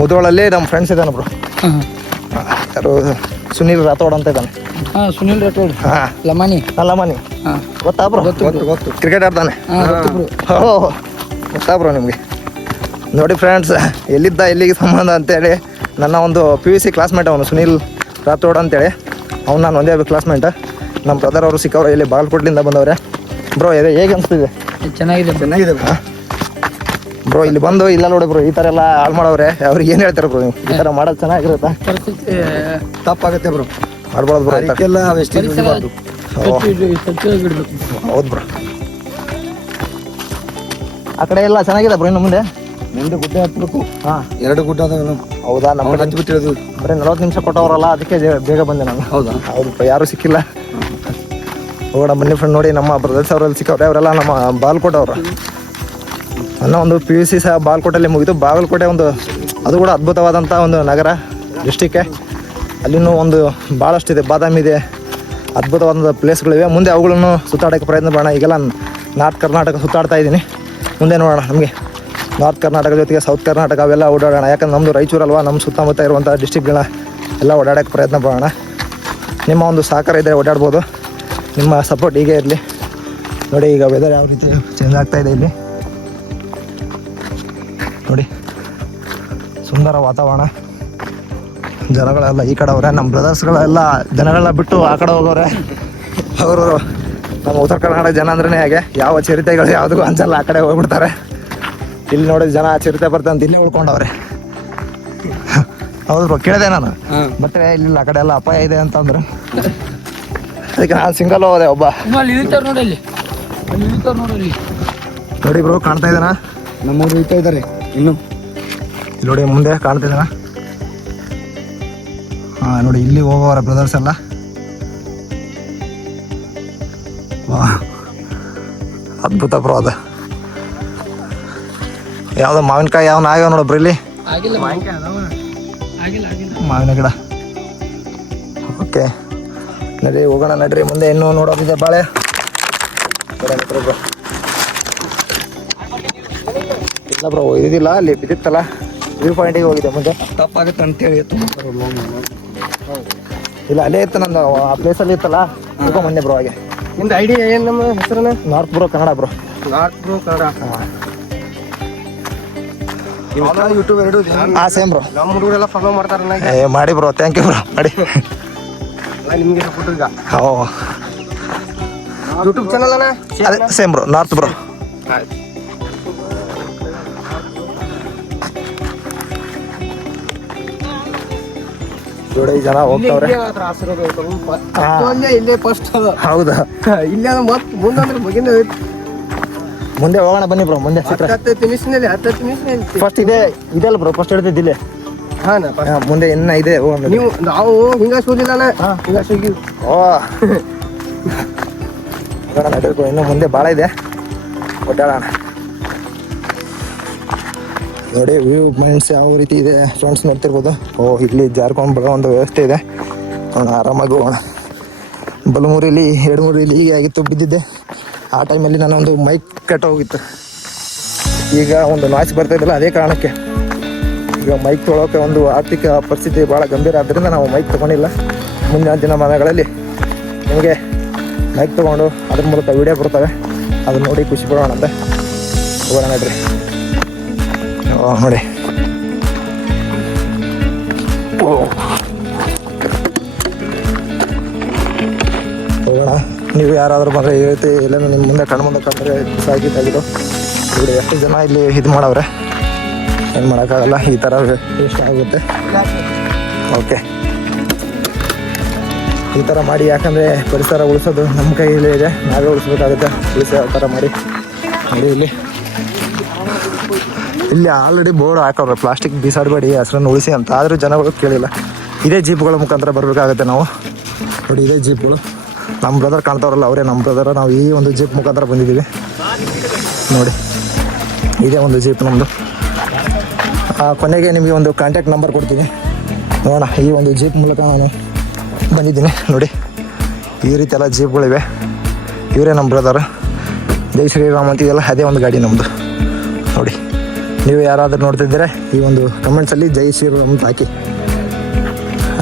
ಮುದೋಳಲ್ಲಿ ನಮ್ಮ ಫ್ರೆಂಡ್ಸ್ ಇದ್ದಾನೆ ಬ್ರೋ. ಯಾರು ಸುನೀಲ್ ರಾಥೋಡ್ ಅಂತ ಇದ್ದಾನೆ. ಸುನೀಲ್ ರಾಥೋಡ್. ಹಾಂ, ಲಮಾನಿ. ಗೊತ್ತಾ ಬ್ರೋ? ಗೊತ್ತು. ಕ್ರಿಕೆಟ್ ಆಡ್ತಾನೆ. ಗೊತ್ತಾ ಬ್ರೋ ನಿಮಗೆ? ನೋಡಿ ಫ್ರೆಂಡ್ಸ್, ಎಲ್ಲಿದ್ದ ಎಲ್ಲಿಗೆ ಸಂಬಂಧ ಅಂತೇಳಿ ನನ್ನ ಒಂದು PUC ಕ್ಲಾಸ್ಮೇಟ್ ಅವನು ಸುನೀಲ್ ರಾಥೋಡ್ ಅಂತೇಳಿ. ಅವ್ನು ನಾನು ಒಂದೇ ಕ್ಲಾಸ್ಮೇಟ್. ನಮ್ಮ ಬ್ರದರ್ ಅವರು ಸಿಕ್ಕವ್ರೆ, ಇಲ್ಲಿ ಬಾಗಲಕೋಟ್ಲಿಂದ ಬಂದವ್ರೆ. ಬ್ರೋ ಇದೆ ಹೇಗೆ ಅನಿಸ್ತಿದೆ? ಚೆನ್ನಾಗಿದೆ ಬ್ರೋ ಇಲ್ಲಿ ಬಂದು ಇಲ್ಲ ನೋಡಿ ಬ್ರೋ ಈ ಥರ ಎಲ್ಲ ಹಾಳು ಮಾಡವ್ರೆ. ಅವ್ರಿಗೆ ಏನು ಹೇಳ್ತಾರೆ ಬ್ರೋ ನೀವು? ಈ ಥರ ಮಾಡೋದು ಚೆನ್ನಾಗಿರುತ್ತಾ? ತಪ್ಪಾಗತ್ತೆ ಬ್ರೋ, ಮಾಡ್ಬಾರ್ದು ಬ್ರೋ. ಅದಕ್ಕೆಲ್ಲ ವೇಸ್ಟೇಜ್ ಮಾಡಬಾರ್ದು. ಹೌದು ಬ್ರೋ. ಆ ಕಡೆ ಎಲ್ಲ ಚೆನ್ನಾಗಿದೆ ಬ್ರೋ. ಇನ್ನು ಮುಂದೆ ಗುಡ್ಡ ಹತ್ಬೇಕು. ಹಾಂ 2 ಗುಡ್ಡ ಅದಾವ. ಹೌದಾ? ನಮ್ಮ ಕಡೆ ಹಚ್ಬಿಟ್ಟಿರೋದು ಬರೀ 40 ನಿಮಿಷ ಕೊಟ್ಟವರಲ್ಲ, ಅದಕ್ಕೆ ಬೇಗ ಬಂದೆ ನಾನು. ಹೌದಾ? ಹೌದು, ಯಾರೂ ಸಿಕ್ಕಿಲ್ಲ. ಹೋಗೋಣ ಬನ್ನಿ ಫ್ರೆಂಡ್. ನೋಡಿ ನಮ್ಮ ಬ್ರದರ್ಸ್ ಅವರಲ್ಲಿ ಸಿಕ್ಕವ್ರೆ, ಅವರೆಲ್ಲ ನಮ್ಮ ಬಾಗಲಕೋಟೆ ಅವರು. ನನ್ನ ಒಂದು PUC ಸಹ ಬಾಗಲಕೋಟೆಯಲ್ಲಿ ಮುಗಿತು. ಬಾಗಲಕೋಟೆ ಒಂದು ಅದು ಕೂಡ ಅದ್ಭುತವಾದಂಥ ಒಂದು ನಗರ, ಡಿಸ್ಟಿಕ್ಕೆ. ಅಲ್ಲಿನೂ ಒಂದು ಭಾಳಷ್ಟಿದೆ, ಬಾದಾಮಿ ಇದೆ, ಅದ್ಭುತವಾದ ಪ್ಲೇಸ್ಗಳಿವೆ. ಮುಂದೆ ಅವುಗಳನ್ನು ಸುತ್ತಾಡೋಕ್ಕೆ ಪ್ರಯತ್ನ ಮಾಡೋಣ. ಈಗೆಲ್ಲ ನಾರ್ತ್ ಕರ್ನಾಟಕ ಸುತ್ತಾಡ್ತಾ ಇದ್ದೀನಿ. ಮುಂದೆ ನೋಡೋಣ, ನಮಗೆ ನಾರ್ತ್ ಕರ್ನಾಟಕ ಜೊತೆಗೆ ಸೌತ್ ಕರ್ನಾಟಕ ಅವೆಲ್ಲ ಓಡಾಡೋಣ. ಯಾಕಂದ್ರೆ ನಮ್ಮದು ರಾಯಚೂರಲ್ವಾ, ನಮ್ಮ ಸುತ್ತಮುತ್ತ ಇರುವಂಥ ಡಿಸ್ಟಿಕ್ಗಳನ್ನ ಎಲ್ಲ ಓಡಾಡೋಕ್ಕೆ ಪ್ರಯತ್ನ ಮಾಡೋಣ. ನಿಮ್ಮ ಒಂದು ಸಹಕಾರ ಇದ್ದರೆ ಓಡಾಡ್ಬೋದು. ನಿಮ್ಮ ಸಪೋರ್ಟ್ ಹೀಗೆ ಇರಲಿ. ನೋಡಿ ಈಗ ವೆದರ್ ಯಾವ ರೀತಿ ಚೇಂಜ್ ಆಗ್ತಾ ಇದೆ ಇಲ್ಲಿ ನೋಡಿ. ಸುಂದರ ವಾತಾವರಣ. ಜನಗಳೆಲ್ಲ ಈ ಕಡೆ ಅವರೇ, ನಮ್ಮ ಬ್ರದರ್ಸ್ಗಳೆಲ್ಲ ಜನಗಳನ್ನ ಬಿಟ್ಟು ಆ ಕಡೆ ಹೋಗೋರೆ. ಅವರು ನಮ್ಮ ಉತ್ತರ ಕರ್ನಾಟಕ ಜನ ಅಂದ್ರೆ ಹಾಗೆ, ಯಾವ ಚಿರತೆಗಳು ಯಾವುದಕ್ಕೂ ಅನ್ಸಲ್ಲ, ಆ ಕಡೆ ಹೋಗ್ಬಿಡ್ತಾರೆ. ಇಲ್ಲಿ ನೋಡಿ ಜನ ಚಿರತೆ ಬರ್ತಂತ ಇಲ್ಲೇ ಉಳ್ಕೊಂಡವ್ರೆ. ಹೌದು ಬ್ರೋ, ಕೇಳಿದೆ ನಾನು. ಮತ್ತೆ ಇಲ್ಲಿ ಆ ಕಡೆ ಎಲ್ಲ ಅಪಾಯ ಇದೆ ಅಂತಂದ್ರೆ ಅದಕ್ಕೆ ನಾನು ಸಿಂಗಲ್ ಹೋದೆ ಒಬ್ಬ. ನೋಡಿ ಬ್ರೋ, ಕಾಣ್ತಾ ಇದ್ದಾನ? ನಮ್ಮೂರು ಇಳ್ತಾ ಇದ್ದಾರೆ ಇನ್ನು. ಇಲ್ಲಿ ನೋಡಿ ಮುಂದೆ ಕಾಣ್ತಾ ಇದ್ದಾನ? ಹಾಂ ನೋಡಿ, ಇಲ್ಲಿ ಹೋಗೋರ ಬ್ರದರ್ಸ್ ಎಲ್ಲ. ವಾ, ಅದ್ಭುತ ಬ್ರೋ. ಅದು ಯಾವುದೋ ಮಾವಿನಕಾಯಿ ಯಾವನ ಆಗ್ಯಾವ ನೋಡಬ್ರಿ ಇಲ್ಲಿ. ಮಾವಿನ ಗಿಡ. ಓಕೆ ನಡ್ರಿ ಹೋಗೋಣ, ನಡ್ರಿ ಮುಂದೆ. ಇನ್ನೂ ನೋಡೋದಿದೆ ಬಾಳೆ. ಇಲ್ಲ ಬ್ರೋ, ಇದಿಲ್ಲ, ಅಲ್ಲಿ ಬಿದ್ದಿತ್ತಲ್ಲ ವ್ಯೂ ಪಾಯಿಂಟಿಗೆ ಹೋಗಿದೆ. ಮುಂದೆ ತಪ್ಪಾಗುತ್ತೆ ಅಂತೇಳಿ ಇಲ್ಲ, ಅಲ್ಲೇ ಇತ್ತು ನಂದು, ಆ ಪ್ಲೇಸಲ್ಲಿ ಇತ್ತಲ್ಲ, ಮೊನ್ನೆ ಬ್ರೋ. ಹಾಗೆ ನಿಮ್ದು ಐಡಿಯಾ ಏನು? ನಮ್ಮ ಹೆಸರನ್ನ north bro Kannada bro. North bro Kannada. YouTube 2 same bro. ನಮ್ಮ ಹುಡುಗರೆಲ್ಲ ಫಾಲೋ ಮಾಡ್ತಾರಲ್ಲ. ಮಾಡಿ ಬ್ರೋ, ಥ್ಯಾಂಕ್ ಯು ಬ್ರೋ. ಮಾಡಿ ನಿಮಗೆ ಸಪೋರ್ಟ್ ಈಗ. ಓ, ಯೂಟ್ಯೂಬ್ ಚಾನಲ್ ಅಣ್ಣ ಅದೇ ಸೇಮ್ ಬ್ರೋ, ನಾರ್ತ್ ಬ್ರೋ. ನೋಡಿ ಜನ ಹೋಗ್ತಾವ್ರೆ. ಇಲ್ಲೇ ಫಸ್ಟ್. ಹೌದಾ? ಇಲ್ಲೇ ಮತ್ತೆ ಮುಂದಂದ್ರೆ ಮುಗಿನ ಮುಂದೆ ಹೋಗೋಣ ಬನ್ನಿ ಬ್ರೋ. ಮುಂದೆ 10 ನಿಮಿಷದಲ್ಲಿ 10 ನಿಮಿಷದಲ್ಲಿ ಫಸ್ಟ್ ಇದೆಲ್ಲ ಬ್ರೋ, ಫಸ್ಟ್ ಹಿಡಿದಿದ್ದಿಲ್ಲ. ಮುಂದೆ ಇನ್ನ ಇದೆ. ನೀವು ನಾವು ಹಿಂಗಾಸ್ ಹೋಗಿಲ್ಲ, ಹಿಂಗಾಸ್ ಹೋಗಿ. ಓ ನಡೀಬೇಕು, ಇನ್ನು ಮುಂದೆ ಭಾಳ ಇದೆ, ಒಡ್ಡಾಡೋಣ. ನೋಡಿ ವ್ಯೂ ಪಾಯಿಂಟ್ಸ್ ಯಾವ ರೀತಿ ಇದೆ ಫ್ರೆಂಡ್ಸ್, ನೋಡ್ತಿರ್ಬೋದು. ಓ, ಇಲ್ಲಿ ಜಾರ್ಕೊಂಡು ಬರೋ ಒಂದು ವ್ಯವಸ್ಥೆ ಇದೆ. ಆರಾಮಾಗಿ ಹೋಗೋಣ. ಬಲಮೂರಲ್ಲಿ 2-3 ಇಲ್ಲಿ ಹೀಗೆ ಆಗಿತ್ತು, ಬಿದ್ದಿದ್ದೆ. ಆ ಟೈಮಲ್ಲಿ ನಾನೊಂದು ಮೈಕ್ ಹೋಗಿತ್ತು. ಈಗ ಒಂದು ನಾಯ್ಸ್ ಬರ್ತಾ ಇದ್ದಿಲ್ಲ, ಅದೇ ಕಾರಣಕ್ಕೆ ಈಗ ಮೈಕ್ ತೊಗೊಳೋಕೆ ಒಂದು ಆರ್ಥಿಕ ಪರಿಸ್ಥಿತಿ ಭಾಳ ಗಂಭೀರ ಆದ್ದರಿಂದ ನಾವು ಮೈಕ್ ತೊಗೊಂಡಿಲ್ಲ. ಮುಂದಿನ ದಿನಮಾನಗಳಲ್ಲಿ ನಿಮಗೆ ಮೈಕ್ ತೊಗೊಂಡು ಅದ್ರ ಮೂಲಕ ವಿಡಿಯೋ ಬರ್ತವೆ, ಅದನ್ನ ನೋಡಿ ಖುಷಿ ಪಡೋಣ ಅಂತ ಹೋಗೋಣ. ನೋಡ್ರಿ ನೋಡಿ, ಹೋಗೋಣ. ನೀವು ಯಾರಾದರೂ ಬಂದರೆ ಹೇಳ್ತಿ, ಇಲ್ಲ ನಿಮ್ಮ ಮುಂದೆ ಕಣ್ಣು ಮುಂದೆ ಕಂಡ್ರೆ ಸಾಗಿದ್ದಾಗಿದ್ದು. ಇವರು ಎಷ್ಟು ಜನ ಇಲ್ಲಿ ಇದು ಮಾಡವ್ರೆ, ಏನು ಮಾಡೋಕ್ಕಾಗಲ್ಲ, ಈ ಥರ ವೇಸ್ಟ್ ಆಗುತ್ತೆ. ಓಕೆ, ಈ ಥರ ಮಾಡಿ, ಯಾಕಂದರೆ ಪರಿಸರ ಉಳಿಸೋದು ನಮ್ಮ ಕೈಯಲ್ಲಿ ಇದೆ, ನಾವೇ ಉಳಿಸ್ಬೇಕಾಗುತ್ತೆ. ಉಳಿಸಿ ಆ ಥರ ಮಾಡಿ. ನೋಡಿ ಇಲ್ಲಿ ಆಲ್ರೆಡಿ ಬೋರ್ಡ್ ಹಾಕವ್ರೆ, ಪ್ಲಾಸ್ಟಿಕ್ ಬೀಸಾಡಬೇಡಿ, ಹೆಸರನ್ನು ಉಳಿಸಿ ಅಂತ. ಆದರೂ ಜನಗಳು ಕೇಳಿಲ್ಲ. ಇದೇ ಜೀಪ್ಗಳ ಮುಖಾಂತರ ಬರಬೇಕಾಗುತ್ತೆ ನಾವು. ನೋಡಿ ಇದೇ ಜೀಪ್ಗಳು. ನಮ್ಮ ಬ್ರದರ್ ಕಾಣ್ತಾವ್ರಲ್ಲ, ಅವರೇ ನಮ್ಮ ಬ್ರದರ್. ನಾವು ಈ ಒಂದು ಜೀಪ್ ಮುಖಾಂತರ ಬಂದಿದ್ದೀವಿ. ನೋಡಿ ಇದೇ ಒಂದು ಜೀಪ್ ನಮ್ಮದು. ಕೊನೆಗೆ ನಿಮಗೆ ಒಂದು ಕಾಂಟ್ಯಾಕ್ಟ್ ನಂಬರ್ ಕೊಡ್ತೀನಿ, ನೋಡೋಣ. ಈ ಒಂದು ಜೀಪ್ ಮೂಲಕ ನಾನು ಬಂದಿದ್ದೀನಿ. ನೋಡಿ ಈ ರೀತಿ ಎಲ್ಲ ಜೀಪ್ಗಳಿವೆ. ಇವರೇ ನಮ್ಮ ಬ್ರದರ್. ಜೈ ಶ್ರೀರಾಮ್ ಅಂತಿದೆಯಲ್ಲ, ಅದೇ ಒಂದು ಗಾಡಿ ನಮ್ಮದು. ನೋಡಿ ನೀವು ಯಾರಾದರೂ ನೋಡ್ತಿದ್ದೀರಾ ಈ ಒಂದು ಕಮೆಂಟ್ಸಲ್ಲಿ ಜೈ ಶ್ರೀರಾಮ್ ಅಂತ ಹಾಕಿ.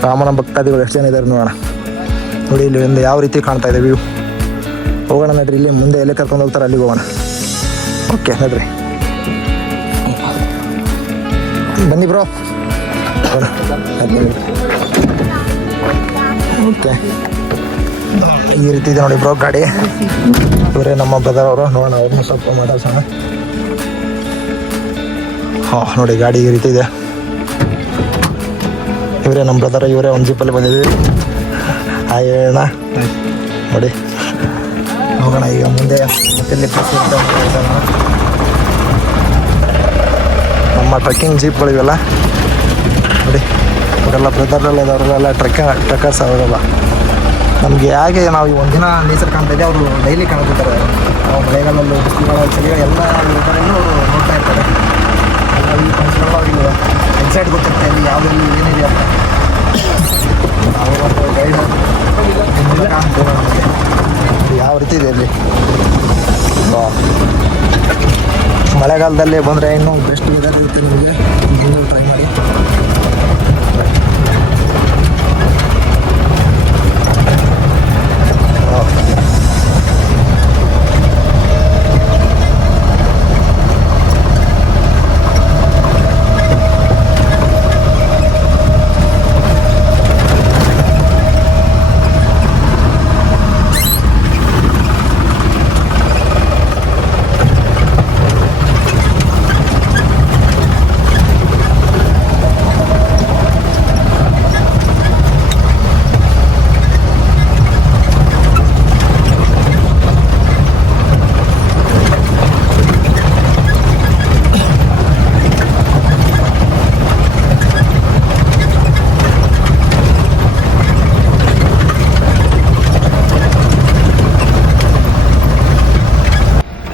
ರಾಮನ ಭಕ್ತಾದಿಗಳು ಎಷ್ಟು ಜನ ಇದ್ದಾರೆ ನೋಡೋಣ. ನೋಡಿ ಇಲ್ಲಿ ಒಂದು ಯಾವ ರೀತಿ ಕಾಣ್ತಾ ಇದೆ ವ್ಯೂ. ಹೋಗೋಣ ನಡ್ರಿ, ಇಲ್ಲಿ ಮುಂದೆ ಎಲ್ಲಿ ಕರ್ಕೊಂಡು ಹೋಗ್ತಾರೆ ಅಲ್ಲಿಗೆ ಹೋಗೋಣ. ಓಕೆ ನಡ್ರಿ, ಬನ್ನಿ ಬ್ರೋ. ಓಕೆ, ಈ ರೀತಿ ಇದೆ ನೋಡಿ ಬ್ರೋ ಗಾಡಿ. ಇವರೇ ನಮ್ಮ ಬ್ರದರ್ ಅವರು. ನೋಡೋಣ ಅವ್ರನ್ನ ಸ್ವಲ್ಪ ಮಾತಾಡ್ಸೋಣ. ಹಾಂ ನೋಡಿ ಗಾಡಿ ಈ ರೀತಿ ಇದೆ. ಇವರೇ ನಮ್ಮ ಬ್ರದರ್, ಇವರೇ ಒಂದು ಜೀಪಲ್ಲಿ ಬಂದಿದ್ವಿ. ಹಾಯ್ ಹೇಳೋಣ ನೋಡಿ. ಹೋಗೋಣ ಈಗ ಮುಂದೆ ಮತ್ತೆ ನಮ್ಮ ಟ್ರೆಕ್ಕಿಂಗ್ ಜೀಪ್ಗಳು ಇವೆಲ್ಲ ನೋಡಿ. ಅವರೆಲ್ಲ ಬ್ರದರೆಲ್ಲ ಇದ್ದವರೆಲ್ಲ ಟ್ರೆಕ್ಕರ್ಸ್ ಅವರೆಲ್ಲ. ನಮಗೆ ಹೇಗೆ ನಾವು ಈ ಒಂದಿನ ನೇಚರ್ ಕಾಣ್ತಾ ಇದ್ದೆ, ಅವರು ಡೈಲಿ ಕಾಣ್ತಿರ್ತಾರೆ. ಮಳೆಗಾಲಲ್ಲೂ ಬಿಸಿಲುಗಳ ಚಳಿಗಳು ಎಲ್ಲ ವೆದರಲ್ಲೂ ಅವರು ನೋಡ್ತಾ ಇರ್ತಾರೆ. ಎಲ್ಲ ಈ ಫ್ರೆಂಡ್ಸ್ಗಳು ಅವ್ರಿಗೆ ಎಕ್ಸೈಟ್ ಗೊತ್ತಿರುತ್ತೆ ಇಲ್ಲಿ ಯಾವುದೆಲ್ಲಿ ಏನಿದೆ ಅಂತ. ಅವರು ಗೈಡ್ ನಮಗೆ ಯಾವ ರೀತಿ ಇದೆ ಇಲ್ಲಿ. ಮಳೆಗಾಲದಲ್ಲಿ ಬಂದರೆ ಇನ್ನೂ ಬೆಸ್ಟ್ ವೆದರ್ ಇರುತ್ತೆ ನಿಮಗೆ. ನೀವು ಟ್ರೈ ಮಾಡಿ.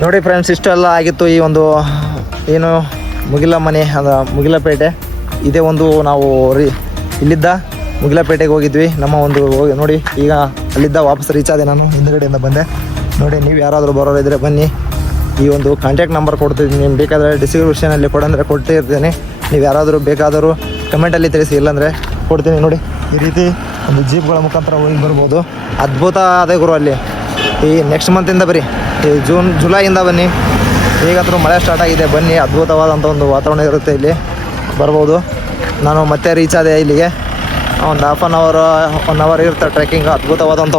ನೋಡಿ ಫ್ರೆಂಡ್ಸ್, ಇಷ್ಟೆಲ್ಲ ಆಗಿತ್ತು ಈ ಒಂದು ಏನು ಮುಗಿಲ ಮನೆ, ಅದು ಮುಗಿಲಪೇಟೆ. ಇದೇ ಒಂದು ನಾವು ಇಲ್ಲಿದ್ದ ಮುಗಿಲಪೇಟೆಗೆ ಹೋಗಿದ್ವಿ. ನಮ್ಮ ಒಂದು ನೋಡಿ ಈಗ ಅಲ್ಲಿದ್ದ ವಾಪಸ್ ರೀಚ್ ಆದೆ. ನಾನು ಹಿಂದುಗಡೆಯಿಂದ ಬಂದೆ ನೋಡಿ. ನೀವು ಯಾರಾದರೂ ಬರೋರಿದ್ದರೆ ಬನ್ನಿ. ಈ ಒಂದು ಕಾಂಟ್ಯಾಕ್ಟ್ ನಂಬರ್ ಕೊಡ್ತಿದ್ದೀನಿ. ನಿಮ್ಗೆ ಬೇಕಾದರೆ ಡಿಸ್ಕ್ರಿಪ್ಷನಲ್ಲಿ ಕೊಡಂದರೆ ಕೊಡ್ತಿರ್ತೀನಿ. ನೀವು ಯಾರಾದರೂ ಬೇಕಾದರೂ ಕಮೆಂಟಲ್ಲಿ ತಿಳಿಸಿ, ಇಲ್ಲಾಂದರೆ ಕೊಡ್ತೀನಿ. ನೋಡಿ ಈ ರೀತಿ ಒಂದು ಜೀಪ್ಗಳ ಮುಖಾಂತರ ಹೋಗಿ ಬರ್ಬೋದು. ಅದ್ಭುತ ಅದೇ ಗುರು ಅಲ್ಲಿ. ಈ ನೆಕ್ಸ್ಟ್ ಮಂತಿಂದ ಬನ್ನಿ, ಈ ಜುಲೈಯಿಂದ ಬನ್ನಿ. ಈಗಂತೂ ಮಳೆ ಸ್ಟಾರ್ಟ್ ಆಗಿದೆ. ಬನ್ನಿ, ಅದ್ಭುತವಾದಂಥ ಒಂದು ವಾತಾವರಣ ಇರುತ್ತೆ ಇಲ್ಲಿ, ಬರ್ಬೋದು. ನಾನು ಮತ್ತೆ ರೀಚ್ ಆದೆ ಇಲ್ಲಿಗೆ. ಒಂದು 1 ಅವರ್ ಇರುತ್ತೆ ಟ್ರೆಕ್ಕಿಂಗ್. ಅದ್ಭುತವಾದಂಥ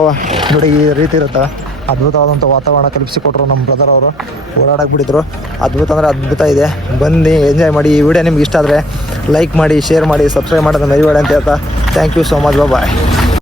ನೋಡಿ ಈ ರೀತಿ ಇರುತ್ತೆ. ಅದ್ಭುತವಾದಂಥ ವಾತಾವರಣ ಕಲ್ಪಿಸಿಕೊಟ್ರು ನಮ್ಮ ಬ್ರದರ್ ಅವರು. ಓಡಾಡಕ್ಕೆ ಬಿಟ್ಟಿದ್ರು. ಅದ್ಭುತ ಅಂದರೆ ಅದ್ಭುತ ಇದೆ. ಬನ್ನಿ, ಎಂಜಾಯ್ ಮಾಡಿ. ಈ ವಿಡಿಯೋ ನಿಮ್ಗೆ ಇಷ್ಟ ಆದರೆ ಲೈಕ್ ಮಾಡಿ, ಶೇರ್ ಮಾಡಿ, ಸಬ್ಸ್ಕ್ರೈಬ್ ಮಾಡೋದು ಮರಿಬೇಡಿ ಅಂತ ಹೇಳ್ತಾ thank you so much. Bye.